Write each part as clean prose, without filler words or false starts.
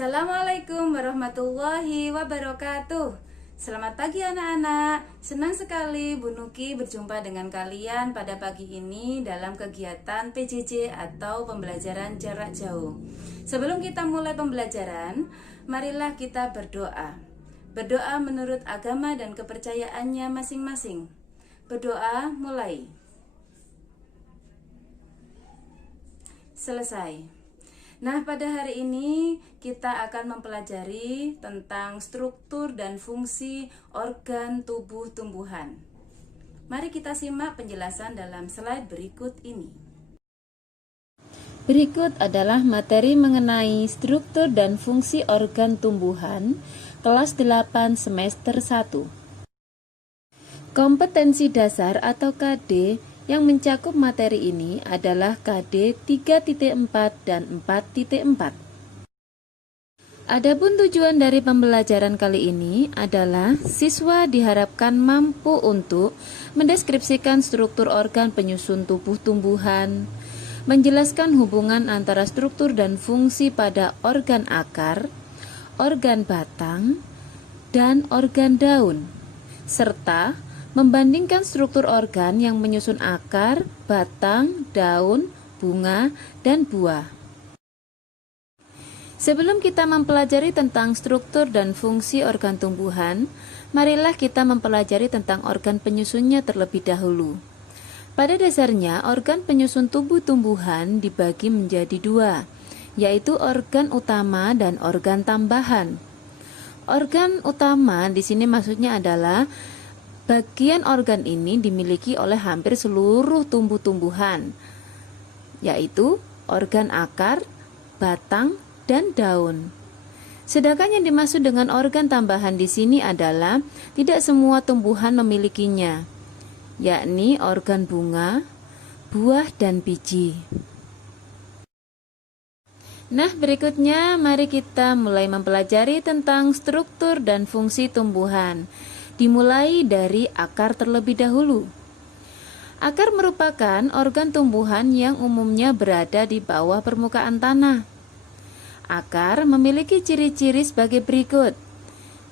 Assalamualaikum warahmatullahi wabarakatuh. Selamat pagi anak-anak. Senang sekali Bu Nuki berjumpa dengan kalian pada pagi ini dalam kegiatan PJJ atau pembelajaran jarak jauh. Sebelum kita mulai pembelajaran, marilah kita berdoa. Berdoa menurut agama dan kepercayaannya masing-masing. Berdoa mulai. Selesai. Nah, pada hari ini kita akan mempelajari tentang struktur dan fungsi organ tubuh tumbuhan. Mari kita simak penjelasan dalam slide berikut ini. Berikut adalah materi mengenai struktur dan fungsi organ tumbuhan kelas 8 semester 1. Kompetensi dasar atau KD yang mencakup materi ini adalah KD 3.4 dan 4.4. Adapun tujuan dari pembelajaran kali ini adalah siswa diharapkan mampu untuk mendeskripsikan struktur organ penyusun tubuh tumbuhan, menjelaskan hubungan antara struktur dan fungsi pada organ akar, organ batang, dan organ daun, serta membandingkan struktur organ yang menyusun akar, batang, daun, bunga, dan buah. Sebelum kita mempelajari tentang struktur dan fungsi organ tumbuhan, marilah kita mempelajari tentang organ penyusunnya terlebih dahulu. Pada dasarnya, organ penyusun tubuh tumbuhan dibagi menjadi dua, yaitu organ utama dan organ tambahan. Organ utama di sini maksudnya adalah bagian organ ini dimiliki oleh hampir seluruh tumbuh-tumbuhan, yaitu organ akar, batang, dan daun. Sedangkan yang dimaksud dengan organ tambahan di sini adalah tidak semua tumbuhan memilikinya, yakni organ bunga, buah, dan biji. Nah, berikutnya mari kita mulai mempelajari tentang struktur dan fungsi tumbuhan. Dimulai dari akar terlebih dahulu. Akar merupakan organ tumbuhan yang umumnya berada di bawah permukaan tanah. Akar memiliki ciri-ciri sebagai berikut.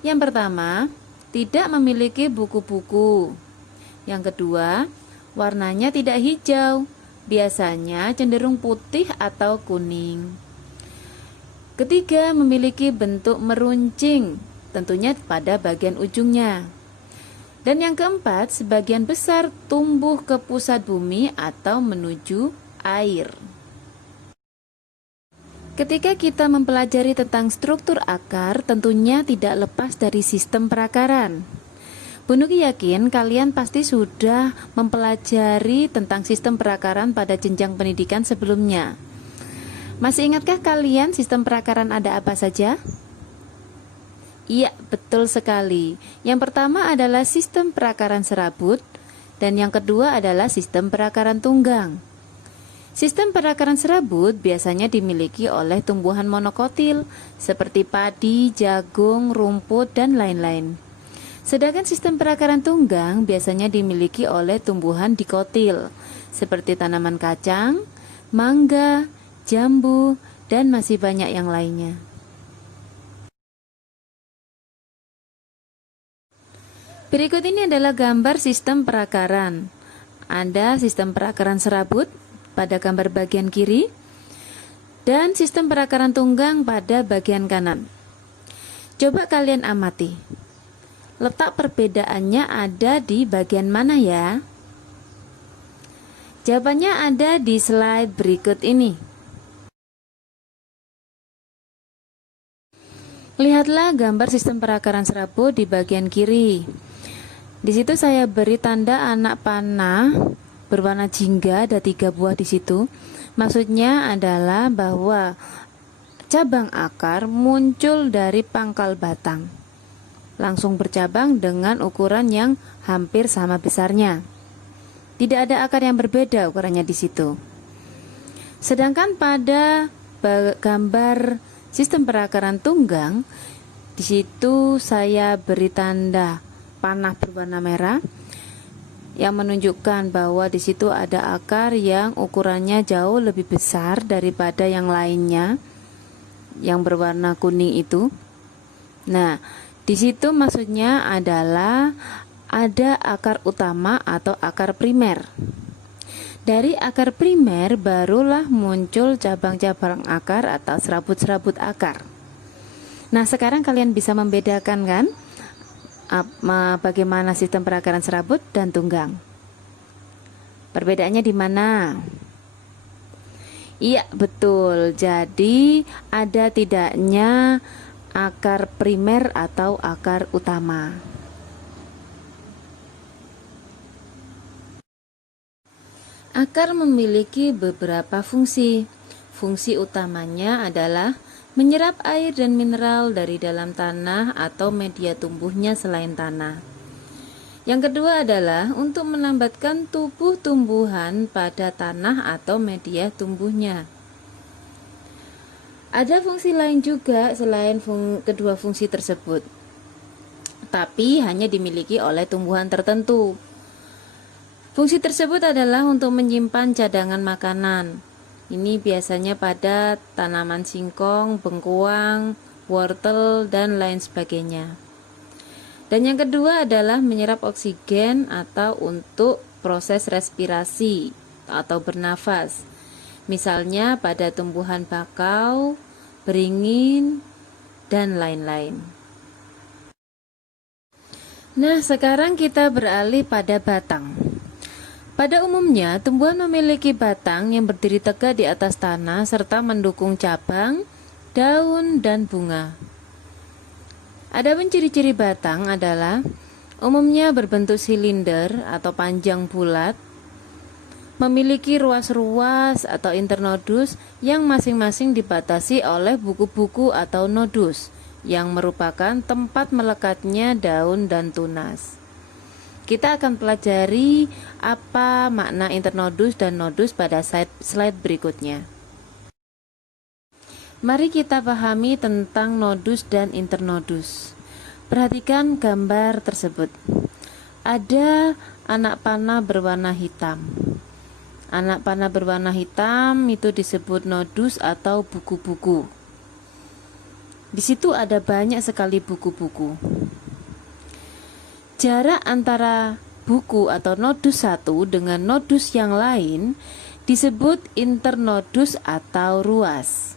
Yang pertama, tidak memiliki buku-buku. Yang kedua, warnanya tidak hijau, biasanya cenderung putih atau kuning. Ketiga, memiliki bentuk meruncing, tentunya pada bagian ujungnya. Dan yang keempat, sebagian besar tumbuh ke pusat bumi atau menuju air. Ketika kita mempelajari tentang struktur akar, tentunya tidak lepas dari sistem perakaran. Bu Nuki yakin kalian pasti sudah mempelajari tentang sistem perakaran pada jenjang pendidikan sebelumnya. Masih ingatkah kalian sistem perakaran ada apa saja? Iya, betul sekali. Yang pertama adalah sistem perakaran serabut, dan yang kedua adalah sistem perakaran tunggang. Sistem perakaran serabut biasanya dimiliki oleh tumbuhan monokotil, seperti padi, jagung, rumput, dan lain-lain. Sedangkan sistem perakaran tunggang biasanya dimiliki oleh tumbuhan dikotil, seperti tanaman kacang, mangga, jambu, dan masih banyak yang lainnya. Berikut ini adalah gambar sistem perakaran. Ada sistem perakaran serabut pada gambar bagian kiri dan sistem perakaran tunggang pada bagian kanan. Coba kalian amati. Letak perbedaannya ada di bagian mana ya? Jawabannya ada di slide berikut ini. Lihatlah gambar sistem perakaran serabut di bagian kiri. Di situ saya beri tanda anak panah berwarna jingga, ada 3 buah di situ. Maksudnya adalah bahwa cabang akar muncul dari pangkal batang, langsung bercabang dengan ukuran yang hampir sama besarnya. Tidak ada akar yang berbeda ukurannya di situ. Sedangkan pada gambar sistem perakaran tunggang, di situ saya beri tanda panah berwarna merah yang menunjukkan bahwa di situ ada akar yang ukurannya jauh lebih besar daripada yang lainnya. yang berwarna kuning itu. Nah, di situ maksudnya adalah ada akar utama atau akar primer. Dari akar primer barulah muncul cabang-cabang akar atau serabut-serabut akar. Nah, sekarang kalian bisa membedakan kan bagaimana sistem perakaran serabut dan tunggang. Perbedaannya di mana? Iya, betul. Jadi, ada tidaknya akar primer atau akar utama. Akar memiliki beberapa fungsi. Fungsi utamanya adalah menyerap air dan mineral dari dalam tanah atau media tumbuhnya selain tanah. Yang kedua adalah untuk melambatkan tumbuh tumbuhan pada tanah atau media tumbuhnya. Ada fungsi lain juga selain kedua fungsi tersebut, tapi hanya dimiliki oleh tumbuhan tertentu. Fungsi tersebut adalah untuk menyimpan cadangan makanan. Ini biasanya pada tanaman singkong, bengkuang, wortel, dan lain sebagainya. Dan yang kedua adalah menyerap oksigen atau untuk proses respirasi atau bernafas. Misalnya pada tumbuhan bakau, beringin, dan lain-lain. Nah, sekarang kita beralih pada batang. Pada umumnya, tumbuhan memiliki batang yang berdiri tegak di atas tanah serta mendukung cabang, daun, dan bunga. Adapun ciri-ciri batang adalah umumnya berbentuk silinder atau panjang bulat, memiliki ruas-ruas atau internodus yang masing-masing dibatasi oleh buku-buku atau nodus yang merupakan tempat melekatnya daun dan tunas. Kita akan pelajari apa makna internodus dan nodus pada slide berikutnya. Mari kita pahami tentang nodus dan internodus. Perhatikan gambar tersebut. Ada anak panah berwarna hitam. Anak panah berwarna hitam itu disebut nodus atau buku-buku. Di situ ada banyak sekali buku-buku. Jarak antara buku atau nodus satu dengan nodus yang lain disebut internodus atau ruas.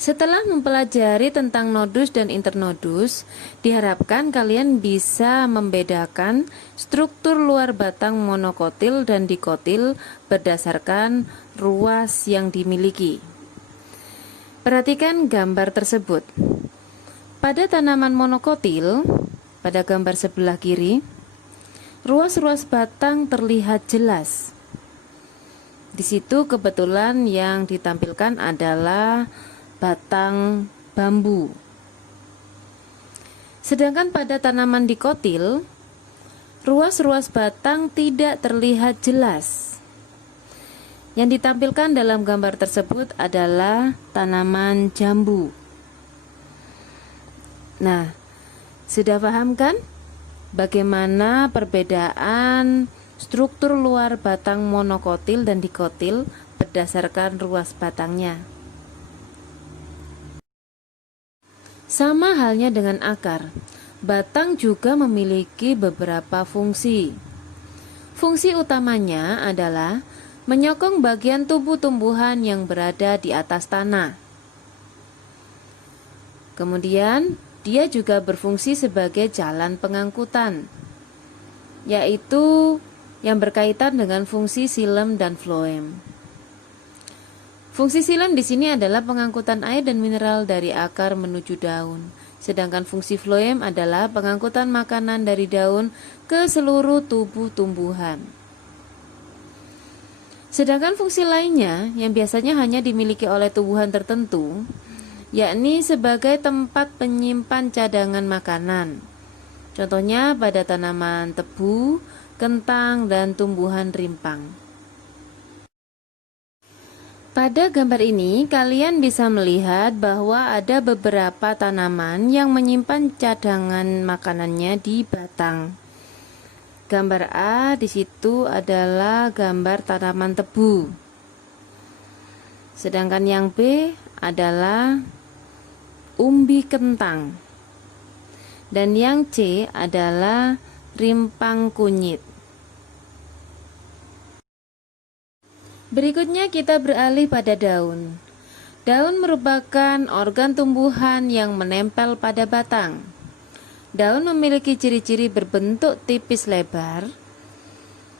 Setelah mempelajari tentang nodus dan internodus, diharapkan kalian bisa membedakan struktur luar batang monokotil dan dikotil berdasarkan ruas yang dimiliki. Perhatikan gambar tersebut. Pada tanaman monokotil, pada gambar sebelah kiri, ruas-ruas batang terlihat jelas. Di situ kebetulan yang ditampilkan adalah batang bambu. Sedangkan pada tanaman dikotil, ruas-ruas batang tidak terlihat jelas. Yang ditampilkan dalam gambar tersebut adalah tanaman jambu. Nah, sudah paham kan bagaimana perbedaan struktur luar batang monokotil dan dikotil berdasarkan ruas batangnya? Sama halnya dengan akar, batang juga memiliki beberapa fungsi. Fungsi utamanya adalah menyokong bagian tubuh tumbuhan yang berada di atas tanah. Kemudian, dia juga berfungsi sebagai jalan pengangkutan, yaitu yang berkaitan dengan fungsi xilem dan floem. Fungsi xilem di sini adalah pengangkutan air dan mineral dari akar menuju daun, sedangkan fungsi floem adalah pengangkutan makanan dari daun ke seluruh tubuh tumbuhan. Sedangkan fungsi lainnya yang biasanya hanya dimiliki oleh tumbuhan tertentu, yakni sebagai tempat penyimpan cadangan makanan. Contohnya pada tanaman tebu, kentang, dan tumbuhan rimpang. Pada gambar ini, kalian bisa melihat bahwa ada beberapa tanaman yang menyimpan cadangan makanannya di batang. Gambar A di situ adalah gambar tanaman tebu. Sedangkan yang B adalah umbi kentang. Dan yang C adalah rimpang kunyit. Berikutnya kita beralih pada daun. Daun merupakan organ tumbuhan yang menempel pada batang. Daun memiliki ciri-ciri berbentuk tipis lebar,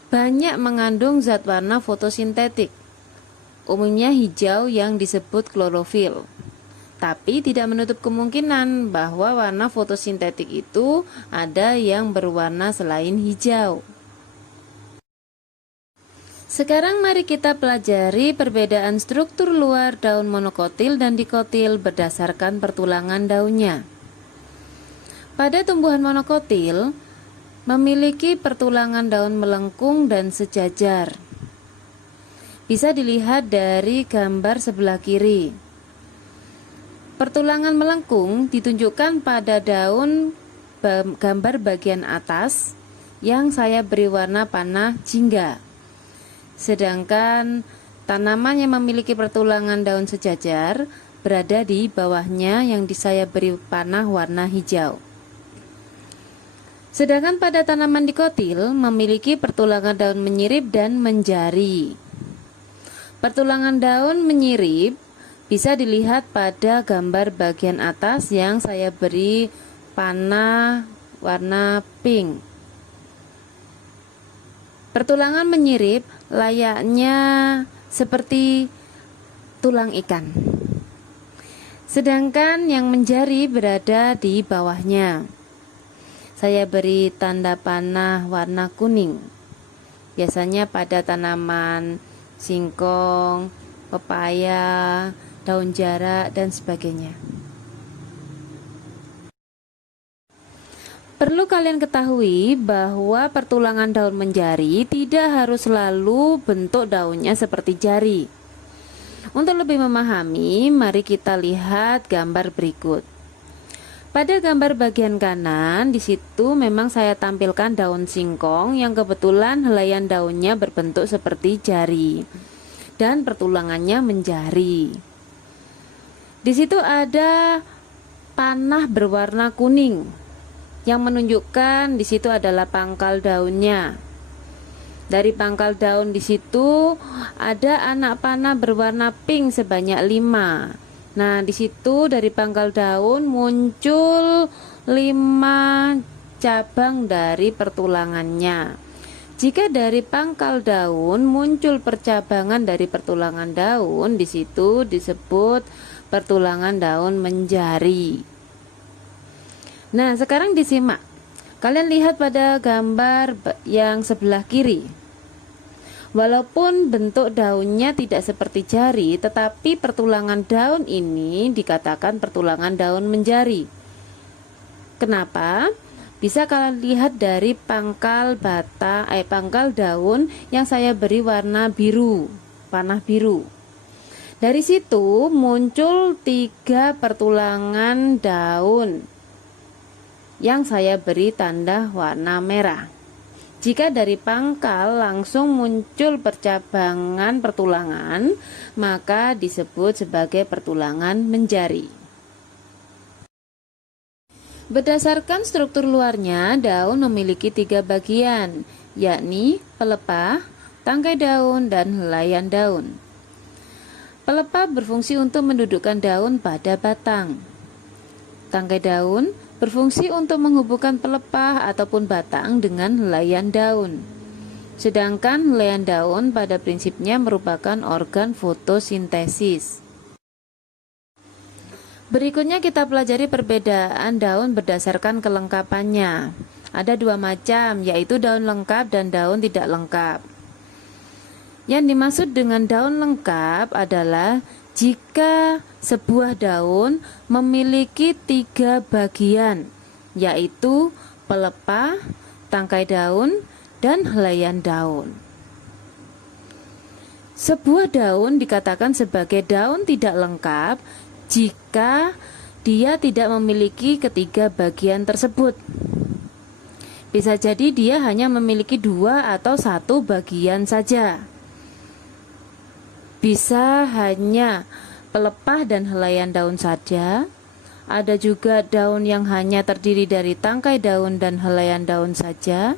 banyak mengandung zat warna fotosintetik, umumnya hijau yang disebut klorofil. Tapi tidak menutup kemungkinan bahwa warna fotosintetik itu ada yang berwarna selain hijau. Sekarang mari kita pelajari perbedaan struktur luar daun monokotil dan dikotil berdasarkan pertulangan daunnya. Pada tumbuhan monokotil, memiliki pertulangan daun melengkung dan sejajar. Bisa dilihat dari gambar sebelah kiri. Pertulangan melengkung ditunjukkan pada daun gambar bagian atas yang saya beri warna panah jingga. Sedangkan tanaman yang memiliki pertulangan daun sejajar berada di bawahnya yang saya beri panah warna hijau. Sedangkan pada tanaman dikotil memiliki pertulangan daun menyirip dan menjari. Pertulangan daun menyirip bisa dilihat pada gambar bagian atas yang saya beri panah warna pink. Pertulangan menyirip layaknya seperti tulang ikan. Sedangkan yang menjari berada di bawahnya. Saya beri tanda panah warna kuning. Biasanya pada tanaman singkong, pepaya, daun jarak, dan sebagainya. Perlu kalian ketahui bahwa pertulangan daun menjari tidak harus selalu bentuk daunnya seperti jari. Untuk lebih memahami, mari kita lihat gambar berikut. Pada gambar bagian kanan, di situ memang saya tampilkan daun singkong yang kebetulan helaian daunnya berbentuk seperti jari dan pertulangannya menjari. Di situ ada panah berwarna kuning yang menunjukkan di situ adalah pangkal daunnya. Dari pangkal daun di situ ada anak panah berwarna pink sebanyak 5. Nah, di situ dari pangkal daun muncul 5 cabang dari pertulangannya. Jika dari pangkal daun muncul percabangan dari pertulangan daun, di situ disebut pertulangan daun menjari. Nah, sekarang disimak. Kalian lihat pada gambar yang sebelah kiri. Walaupun bentuk daunnya tidak seperti jari, tetapi pertulangan daun ini dikatakan pertulangan daun menjari. Kenapa? Bisa kalian lihat dari pangkal pangkal daun yang saya beri warna biru, panah biru. Dari situ muncul 3 pertulangan daun yang saya beri tanda warna merah. Jika dari pangkal langsung muncul percabangan pertulangan, maka disebut sebagai pertulangan menjari. Berdasarkan struktur luarnya, daun memiliki 3 bagian, yakni pelepah, tangkai daun, dan helaian daun. Pelepah berfungsi untuk mendudukkan daun pada batang. Tangkai daun berfungsi untuk menghubungkan pelepah ataupun batang dengan helaian daun. Sedangkan helaian daun pada prinsipnya merupakan organ fotosintesis. Berikutnya kita pelajari perbedaan daun berdasarkan kelengkapannya. Ada 2 macam, yaitu daun lengkap dan daun tidak lengkap. Yang dimaksud dengan daun lengkap adalah jika sebuah daun memiliki 3 bagian, yaitu pelepah, tangkai daun, dan helaian daun. Sebuah daun dikatakan sebagai daun tidak lengkap jika dia tidak memiliki ketiga bagian tersebut. Bisa jadi dia hanya memiliki 2 atau 1 bagian saja. Bisa hanya pelepah dan helaian daun saja. Ada juga daun yang hanya terdiri dari tangkai daun dan helaian daun saja.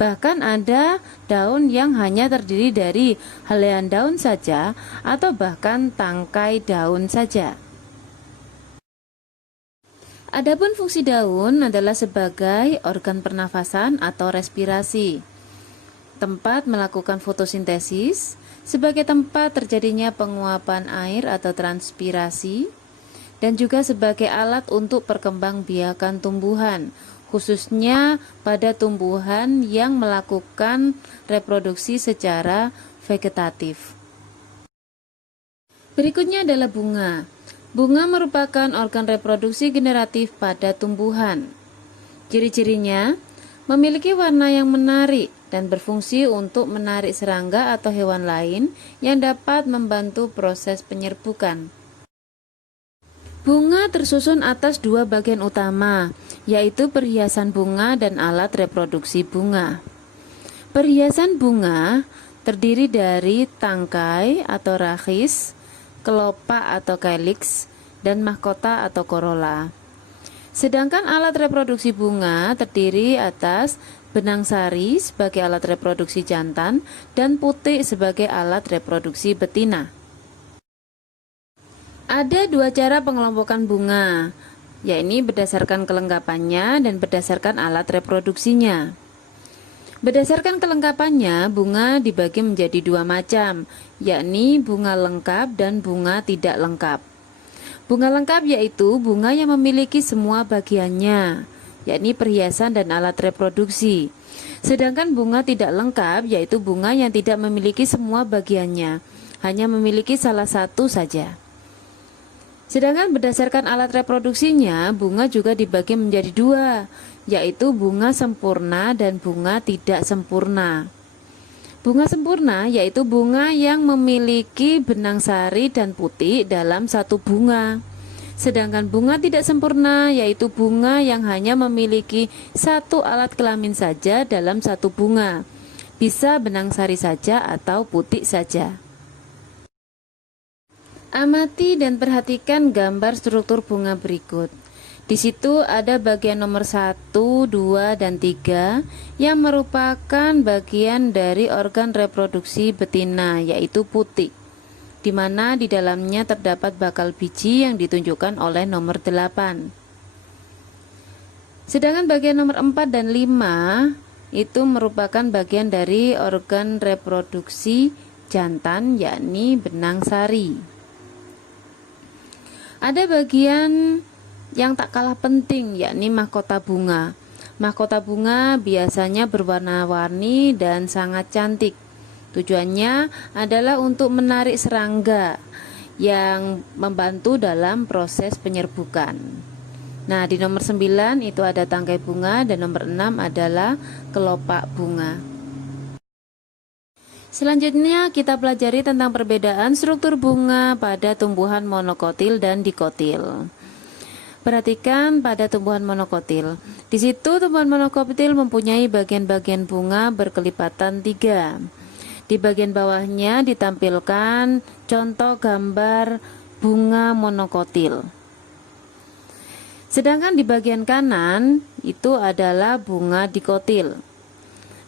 Bahkan ada daun yang hanya terdiri dari helaian daun saja atau bahkan tangkai daun saja. Adapun fungsi daun adalah sebagai organ pernafasan atau respirasi, tempat melakukan fotosintesis, sebagai tempat terjadinya penguapan air atau transpirasi, dan juga sebagai alat untuk perkembangbiakan tumbuhan, khususnya pada tumbuhan yang melakukan reproduksi secara vegetatif. Berikutnya adalah bunga. Bunga merupakan organ reproduksi generatif pada tumbuhan. Ciri-cirinya memiliki warna yang menarik dan berfungsi untuk menarik serangga atau hewan lain yang dapat membantu proses penyerbukan. Bunga tersusun atas dua bagian utama, yaitu perhiasan bunga dan alat reproduksi bunga. Perhiasan bunga terdiri dari tangkai atau rachis, kelopak atau calyx, dan mahkota atau corolla. Sedangkan alat reproduksi bunga terdiri atas benang sari sebagai alat reproduksi jantan dan putik sebagai alat reproduksi betina. Ada dua cara pengelompokan bunga, yakni berdasarkan kelengkapannya dan berdasarkan alat reproduksinya. Berdasarkan kelengkapannya, bunga dibagi menjadi dua macam, yakni bunga lengkap dan bunga tidak lengkap. Bunga lengkap yaitu bunga yang memiliki semua bagiannya, yakni perhiasan dan alat reproduksi. Sedangkan bunga tidak lengkap yaitu bunga yang tidak memiliki semua bagiannya, hanya memiliki salah satu saja. Sedangkan berdasarkan alat reproduksinya, bunga juga dibagi menjadi dua, yaitu bunga sempurna dan bunga tidak sempurna. Bunga sempurna yaitu bunga yang memiliki benang sari dan putik dalam satu bunga. Sedangkan bunga tidak sempurna yaitu bunga yang hanya memiliki satu alat kelamin saja dalam satu bunga. Bisa benang sari saja atau putik saja. Amati dan perhatikan gambar struktur bunga berikut. Di situ ada bagian nomor 1, 2, dan 3 yang merupakan bagian dari organ reproduksi betina, yaitu putik, di mana di dalamnya terdapat bakal biji yang ditunjukkan oleh nomor 8. Sedangkan bagian nomor 4 dan 5 itu merupakan bagian dari organ reproduksi jantan, yakni benang sari. Ada bagian yang tak kalah penting, yakni mahkota bunga. Mahkota bunga biasanya berwarna-warni dan sangat cantik. Tujuannya adalah untuk menarik serangga yang membantu dalam proses penyerbukan. Nah, di nomor 9 itu ada tangkai bunga dan nomor 6 adalah kelopak bunga. Selanjutnya kita pelajari tentang perbedaan struktur bunga pada tumbuhan monokotil dan dikotil. Perhatikan pada tumbuhan monokotil. Di situ tumbuhan monokotil mempunyai bagian-bagian bunga berkelipatan 3. Di bagian bawahnya ditampilkan contoh gambar bunga monokotil. Sedangkan di bagian kanan itu adalah bunga dikotil.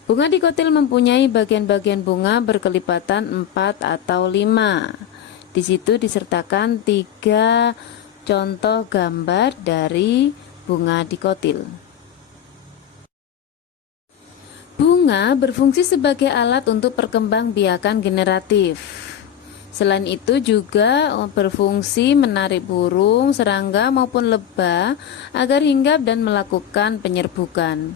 Bunga dikotil mempunyai bagian-bagian bunga berkelipatan 4 atau 5. Di situ disertakan 3 contoh gambar dari bunga dikotil. Bunga berfungsi sebagai alat untuk perkembangbiakan generatif. Selain itu juga berfungsi menarik burung, serangga maupun lebah agar hinggap dan melakukan penyerbukan.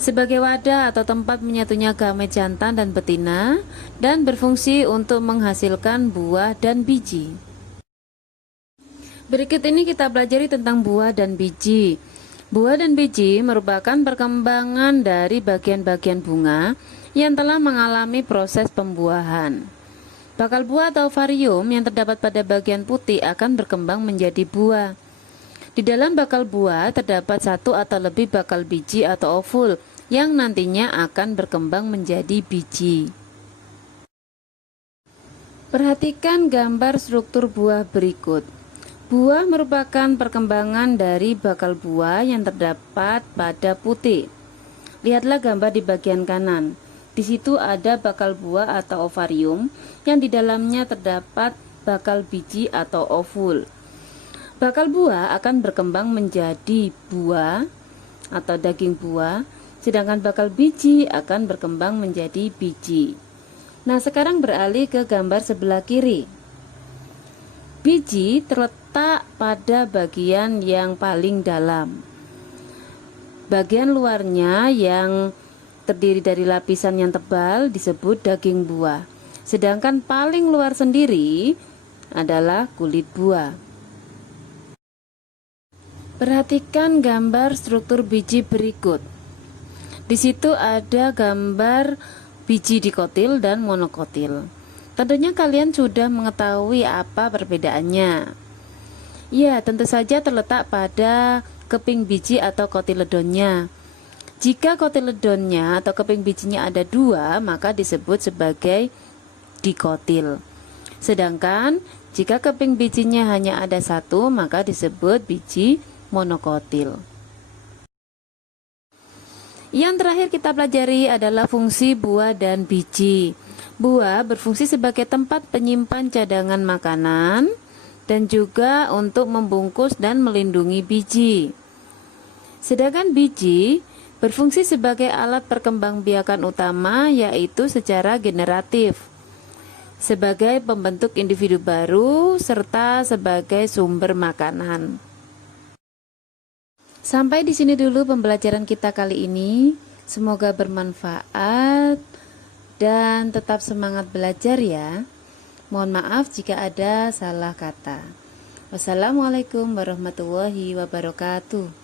Sebagai wadah atau tempat menyatunya gamet jantan dan betina, dan berfungsi untuk menghasilkan buah dan biji. Berikut ini kita pelajari tentang buah dan biji. Buah dan biji merupakan perkembangan dari bagian-bagian bunga yang telah mengalami proses pembuahan. Bakal buah atau varium yang terdapat pada bagian putih akan berkembang menjadi buah. Di dalam bakal buah terdapat satu atau lebih bakal biji atau ovul yang nantinya akan berkembang menjadi biji. Perhatikan gambar struktur buah berikut. Buah merupakan perkembangan dari bakal buah yang terdapat pada putik. Lihatlah gambar di bagian kanan. Di situ ada bakal buah atau ovarium yang di dalamnya terdapat bakal biji atau ovul. Bakal buah akan berkembang menjadi buah atau daging buah, sedangkan bakal biji akan berkembang menjadi biji. Nah, sekarang beralih ke gambar sebelah kiri. Biji terletak pada bagian yang paling dalam. Bagian luarnya yang terdiri dari lapisan yang tebal disebut daging buah. Sedangkan paling luar sendiri adalah kulit buah. Perhatikan gambar struktur biji berikut. Di situ ada gambar biji dikotil dan monokotil. Tentunya kalian sudah mengetahui apa perbedaannya. Ya, tentu saja terletak pada keping biji atau kotiledonnya. Jika kotiledonnya atau keping bijinya ada 2, maka disebut sebagai dikotil. Sedangkan jika keping bijinya hanya ada 1, maka disebut biji monokotil. Yang terakhir kita pelajari adalah fungsi buah dan biji. Buah berfungsi sebagai tempat penyimpan cadangan makanan dan juga untuk membungkus dan melindungi biji. Sedangkan biji berfungsi sebagai alat perkembangbiakan utama, yaitu secara generatif, sebagai pembentuk individu baru serta sebagai sumber makanan. Sampai di sini dulu pembelajaran kita kali ini. Semoga bermanfaat dan tetap semangat belajar ya. Mohon maaf jika ada salah kata. Wassalamualaikum warahmatullahi wabarakatuh.